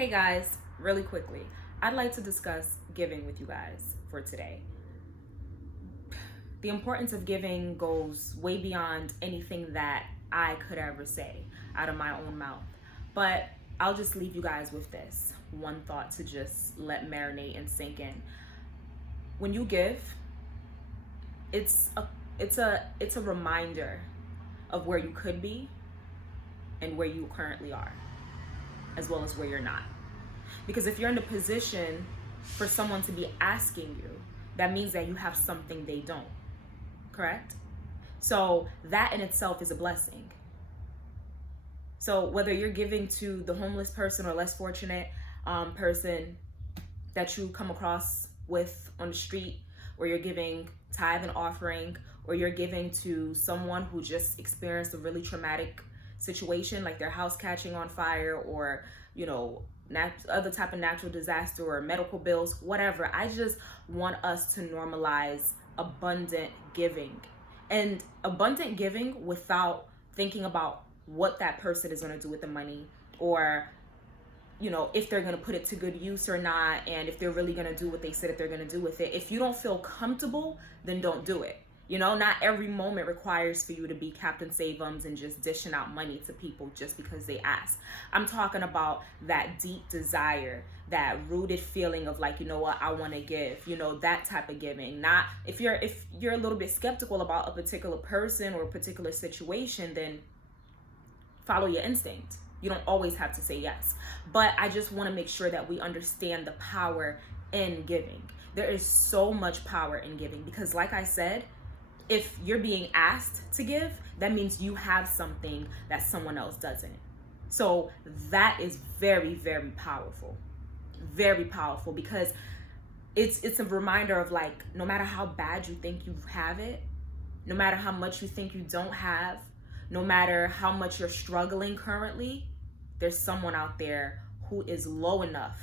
Hey guys, really quickly, I'd like to discuss giving with you guys for today. The importance of giving goes way beyond anything that I could ever say out of my own mouth. But I'll just leave you guys with this one thought to just let marinate and sink in. When you give, it's a it's a reminder of where you could be and where you currently are, as well as where you're not. Because if you're in a position for someone to be asking you, that means that you have something they don't, correct? So that in itself is a blessing. So whether you're giving to the homeless person or less fortunate person that you come across with on the street, or you're giving tithe and offering, or you're giving to someone who just experienced a really traumatic situation, like their house catching on fire, or other type of natural disaster or medical bills, whatever. I just want us to normalize abundant giving, and abundant giving without thinking about what that person is going to do with the money, or if they're going to put it to good use or not, and if they're really going to do what they said that they're going to do with it. If you don't feel comfortable, then don't do it. Not every moment requires for you to be Captain Save-Ums and just dishing out money to people just because they ask. I'm talking about that deep desire, that rooted feeling of like, I want to give, that type of giving. Not if you're a little bit skeptical about a particular person or a particular situation, then follow your instinct. You don't always have to say yes. But I just want to make sure that we understand the power in giving. There is so much power in giving because, like I said, if you're being asked to give, that means you have something that someone else doesn't. So that is very, very powerful. Very powerful, because it's a reminder of, like, no matter how bad you think you have it, no matter how much you think you don't have, no matter how much you're struggling currently, there's someone out there who is low enough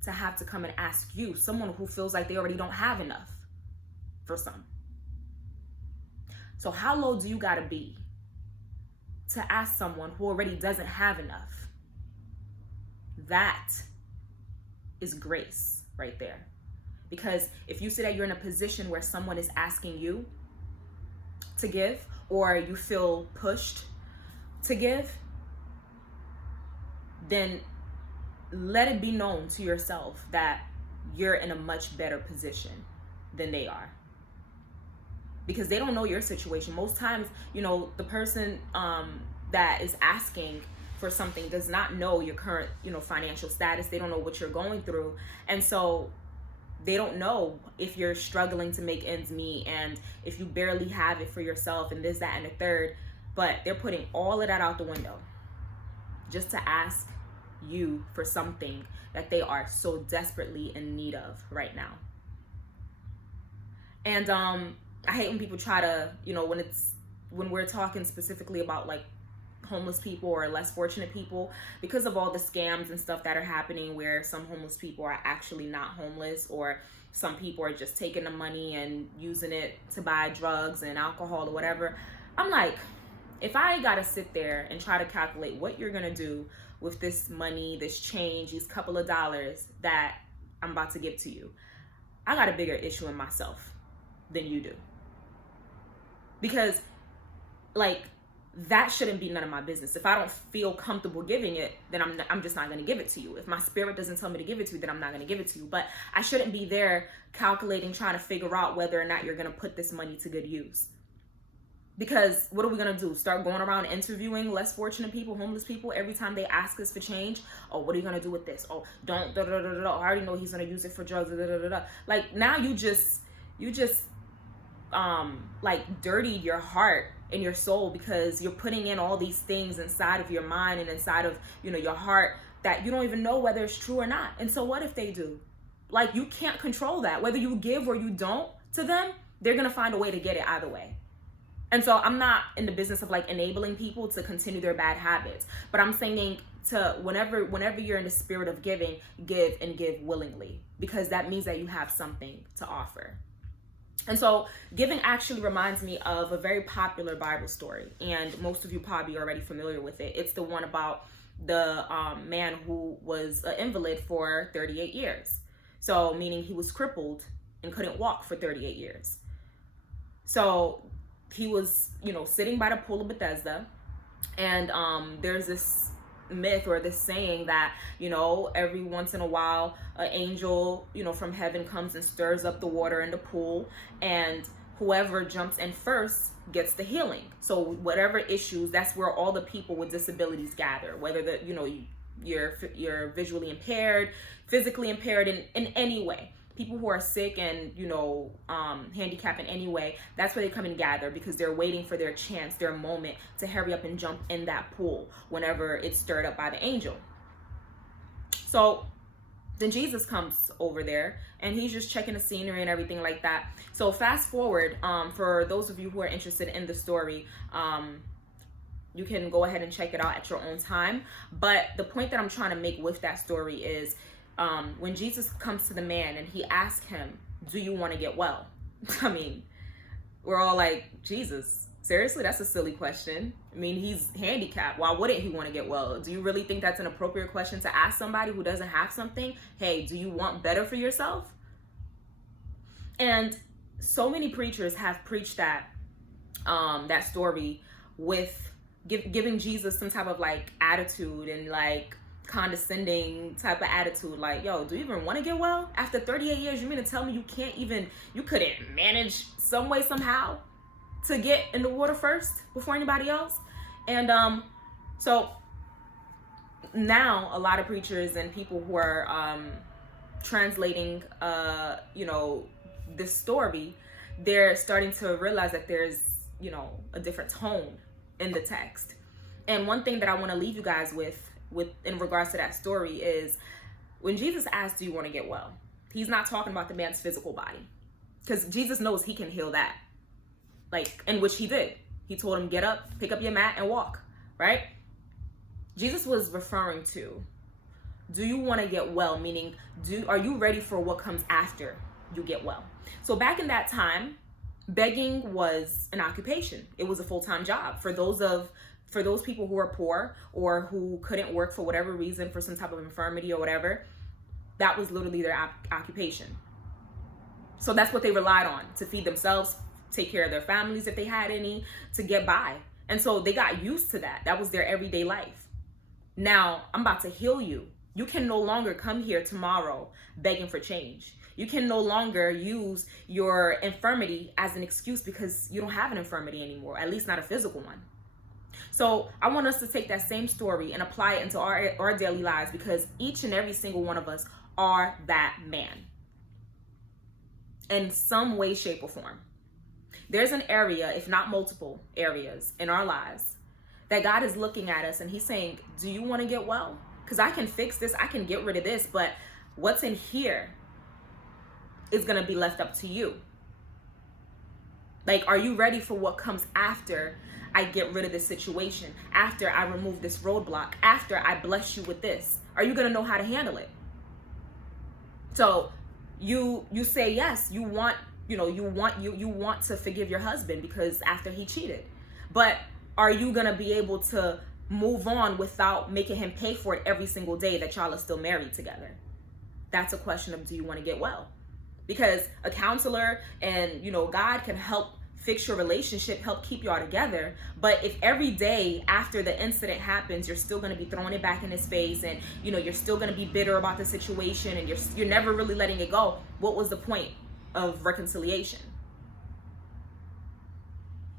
to have to come and ask you, someone who feels like they already don't have enough for some. So how low do you gotta be to ask someone who already doesn't have enough? That is grace right there. Because if you say that you're in a position where someone is asking you to give, or you feel pushed to give, then let it be known to yourself that you're in a much better position than they are, because they don't know your situation. Most times, the person that is asking for something does not know your current, financial status. They don't know what you're going through. And so they don't know if you're struggling to make ends meet, and if you barely have it for yourself, and this, that, and the third. But they're putting all of that out the window just to ask you for something that they are so desperately in need of right now. And I hate when people try to, when we're talking specifically about like homeless people or less fortunate people, because of all the scams and stuff that are happening, where some homeless people are actually not homeless, or some people are just taking the money and using it to buy drugs and alcohol or whatever. I'm like, if I gotta sit there and try to calculate what you're gonna do with this money, this change, these couple of dollars that I'm about to give to you, I got a bigger issue in myself than you do. Because, like, that shouldn't be none of my business. If I don't feel comfortable giving it, then I'm just not going to give it to you. If my spirit doesn't tell me to give it to you, then I'm not going to give it to you. But I shouldn't be there calculating, trying to figure out whether or not you're going to put this money to good use. Because what are we going to do? Start going around interviewing less fortunate people, homeless people, every time they ask us for change? Oh, what are you going to do with this? Oh, don't, da, da, da, da, da. I already know he's going to use it for drugs, da, da, da, da. Like, now you just like dirtied your heart and your soul, because you're putting in all these things inside of your mind and inside of, your heart, that you don't even know whether it's true or not. And so what if they do? Like, you can't control that. Whether you give or you don't to them, they're going to find a way to get it either way. And so I'm not in the business of like enabling people to continue their bad habits, but I'm saying to whenever you're in the spirit of giving, give, and give willingly, because that means that you have something to offer. And so giving actually reminds me of a very popular Bible story, and most of you probably are already familiar with it. It's the one about the man who was an invalid for 38 years. So meaning he was crippled and couldn't walk for 38 years. So he was, sitting by the pool of Bethesda, and there's this myth or this saying that, every once in a while an angel, from heaven comes and stirs up the water in the pool, and whoever jumps in first gets the healing. So whatever issues, that's where all the people with disabilities gather, whether you're visually impaired, physically impaired in any way. People who are sick and, handicapped in any way, that's where they come and gather, because they're waiting for their chance, their moment to hurry up and jump in that pool whenever it's stirred up by the angel. So then Jesus comes over there and he's just checking the scenery and everything like that. So fast forward, for those of you who are interested in the story, you can go ahead and check it out at your own time. But the point that I'm trying to make with that story is, when Jesus comes to the man and he asks him, do you want to get well? I mean, we're all like, Jesus, seriously? That's a silly question. I mean, he's handicapped. Why wouldn't he want to get well? Do you really think that's an appropriate question to ask somebody who doesn't have something? Hey, do you want better for yourself? And so many preachers have preached that story with giving Jesus some type of like attitude and like condescending type of attitude, like, yo, do you even want to get well? After 38 years, you mean to tell me you couldn't manage some way, somehow to get in the water first before anybody else? And so now a lot of preachers and people who are translating this story, they're starting to realize that there's a different tone in the text. And one thing that I want to leave you guys with in regards to that story is, when Jesus asks, do you want to get well? He's not talking about the man's physical body, because Jesus knows he can heal that, like, in which he did. He told him, get up, pick up your mat and walk, right? Jesus was referring to, do you want to get well? Meaning, are you ready for what comes after you get well? So back in that time, begging was an occupation. It was a full-time job for those people who are poor or who couldn't work for whatever reason, for some type of infirmity or whatever. That was literally their occupation. So that's what they relied on to feed themselves, take care of their families if they had any, to get by. And so they got used to that. That was their everyday life. Now, I'm about to heal you. You can no longer come here tomorrow begging for change. You can no longer use your infirmity as an excuse because you don't have an infirmity anymore, at least not a physical one. So I want us to take that same story and apply it into our daily lives, because each and every single one of us are that man in some way, shape, or form. There's an area, if not multiple areas in our lives, that God is looking at us and he's saying, do you want to get well? Because I can fix this, I can get rid of this, but what's in here is going to be left up to you. Like, are you ready for what comes after I get rid of this situation, after I remove this roadblock, after I bless you with this? Are you going to know how to handle it? So you say yes, you want to forgive your husband because after he cheated, but are you going to be able to move on without making him pay for it every single day that y'all are still married together? That's a question of, do you want to get well? Because a counselor and God can help fix your relationship, help keep y'all together. But if every day after the incident happens, you're still going to be throwing it back in his face, and you're still going to be bitter about the situation, and you're never really letting it go, what was the point of reconciliation?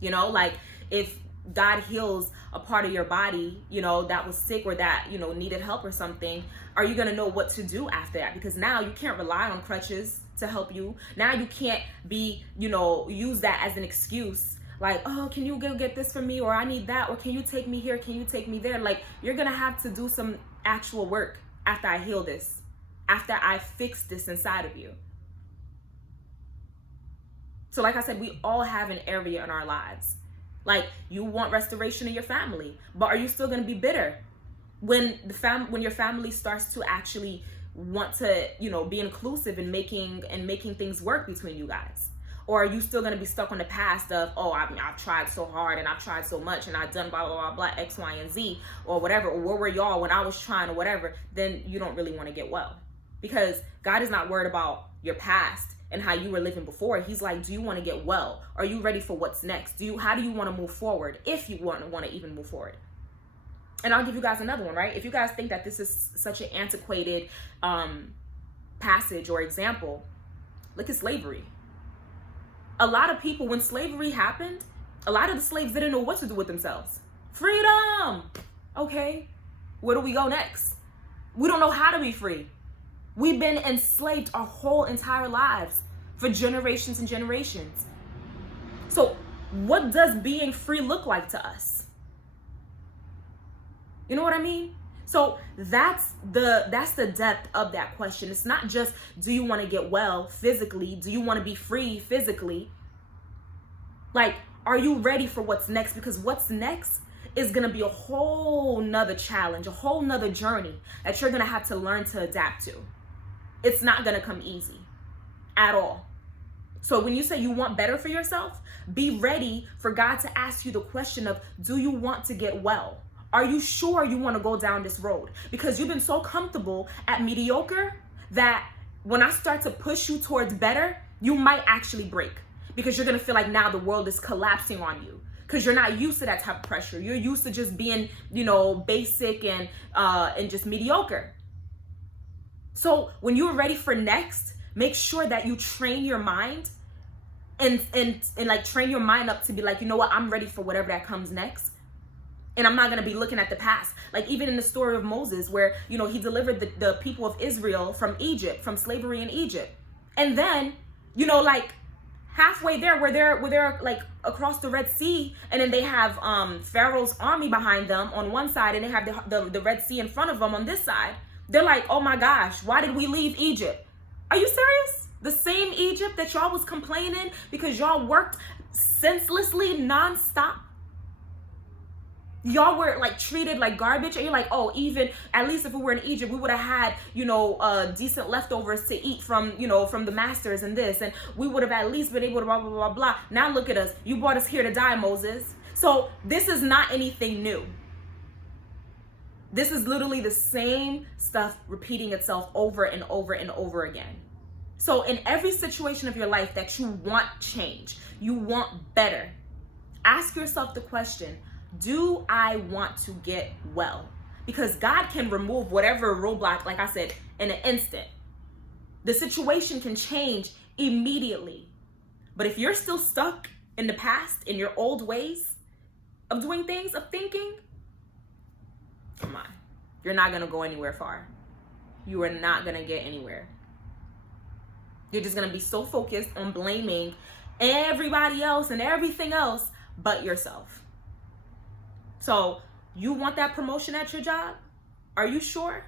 Like, if God heals a part of your body, that was sick or that, needed help or something, are you going to know what to do after that? Because now you can't rely on crutches to help you. Now you can't be, use that as an excuse. Like, oh, can you go get this for me? Or I need that. Or can you take me here? Can you take me there? Like, you're going to have to do some actual work after I heal this, after I fix this inside of you. So like I said, we all have an area in our lives. Like, you want restoration in your family, but are you still going to be bitter when your family starts to actually want to, be inclusive and making things work between you guys? Or are you still going to be stuck on the past of, oh, I've tried so hard and I've tried so much and I've done blah, blah, blah, blah, X, Y, and Z or whatever, or where were y'all when I was trying or whatever, then you don't really want to get well. Because God is not worried about your past and how you were living before. He's like, do you want to get well? Are you ready for what's next? How do you want to move forward, if you want to even move forward? And I'll give you guys another one, right? If you guys think that this is such an antiquated passage or example, look at slavery. A lot of people, when slavery happened, a lot of the slaves didn't know what to do with themselves. Freedom! Okay, where do we go next? We don't know how to be free. We've been enslaved our whole entire lives for generations and generations. So what does being free look like to us? You know what I mean? So that's the depth of that question. It's not just, do you want to get well physically? Do you want to be free physically? Like, are you ready for what's next? Because what's next is going to be a whole nother challenge, a whole nother journey that you're going to have to learn to adapt to. It's not going to come easy at all. So when you say you want better for yourself, be ready for God to ask you the question of, do you want to get well? Are you sure you want to go down this road? Because you've been so comfortable at mediocre that when I start to push you towards better, you might actually break, because you're going to feel like now the world is collapsing on you, because you're not used to that type of pressure. You're used to just being, basic and just mediocre. So when you're ready for next, make sure that you train your mind and like train your mind up to be like, you know what, I'm ready for whatever that comes next. And I'm not going to be looking at the past. Like even in the story of Moses, where, he delivered the people of Israel from Egypt, from slavery in Egypt. And then, like halfway there, where they're like across the Red Sea, and then they have Pharaoh's army behind them on one side, and they have the Red Sea in front of them on this side. They're like, oh my gosh, why did we leave Egypt? Are you serious? The same Egypt that y'all was complaining because y'all worked senselessly nonstop? Y'all were like treated like garbage, and you're like, oh, even at least if we were in Egypt, we would have had, decent leftovers to eat from the masters and this, and we would have at least been able to blah, blah, blah, blah. Now look at us. You brought us here to die, Moses. So this is not anything new. This is literally the same stuff repeating itself over and over and over again. So in every situation of your life that you want change, you want better, ask yourself the question, do I want to get well? Because God can remove whatever roadblock, like I said, in an instant. The situation can change immediately. But if you're still stuck in the past, in your old ways of doing things, of thinking, come on, you're not going to go anywhere far. You are not going to get anywhere. You're just going to be so focused on blaming everybody else and everything else but yourself. So you want that promotion at your job? Are you sure?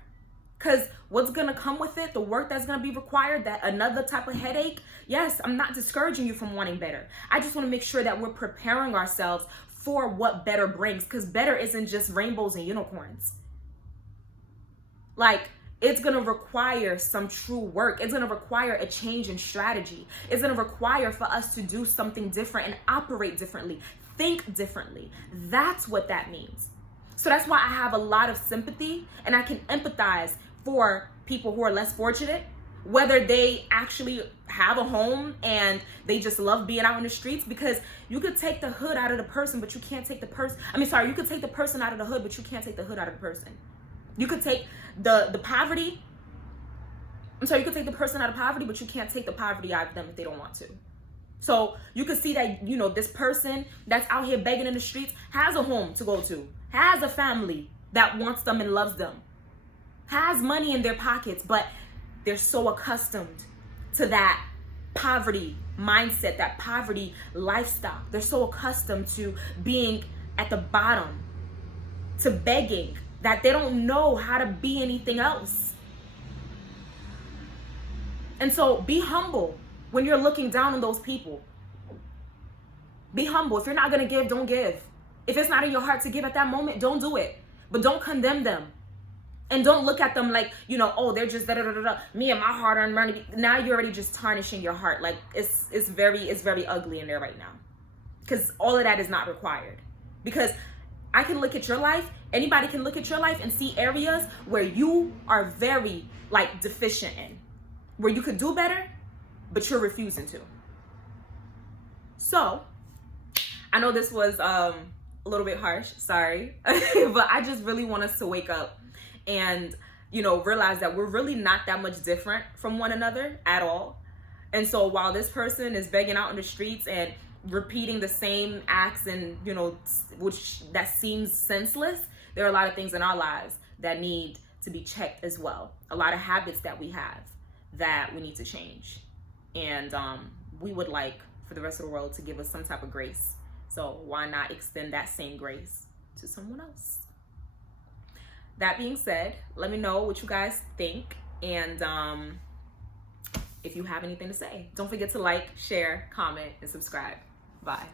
Because what's going to come with it, the work that's going to be required, that another type of headache. Yes, I'm not discouraging you from wanting better. I just want to make sure that we're preparing ourselves for what better brings, because better isn't just rainbows and unicorns. Like, it's going to require some true work. It's going to require a change in strategy. It's going to require for us to do something different and operate differently, think differently. That's what that means. So that's why I have a lot of sympathy, and I can empathize for people who are less fortunate, whether they actually have a home and they just love being out in the streets, because you could take the hood out of the person, but you can't take the person. You could take the person out of the hood, but you can't take the hood out of the person. You could take the poverty. You could take the person out of poverty, but you can't take the poverty out of them if they don't want to. So you could see that, this person that's out here begging in the streets has a home to go to, has a family that wants them and loves them, has money in their pockets, but they're so accustomed to that poverty mindset, that poverty lifestyle. They're so accustomed to being at the bottom, to begging, that they don't know how to be anything else. And so be humble when you're looking down on those people. Be humble. If you're not going to give, don't give. If it's not in your heart to give at that moment, don't do it. But don't condemn them. And don't look at them like, you know, oh, they're just da da da da. Me and my hard-earned money. Now you're already just tarnishing your heart. Like it's very ugly in there right now, because all of that is not required. Because I can look at your life. Anybody can look at your life and see areas where you are very like deficient in, where you could do better, but you're refusing to. So I know this was a little bit harsh, sorry, but I just really want us to wake up and, you know, realize that we're really not that much different from one another at all. And so while this person is begging out in the streets and repeating the same acts and, you know, which that seems senseless, there are a lot of things in our lives that need to be checked as well. A lot of habits that we have that we need to change. And we would like for the rest of the world to give us some type of grace. So why not extend that same grace to someone else? That being said, let me know what you guys think, and if you have anything to say. Don't forget to like, share, comment, and subscribe. Bye.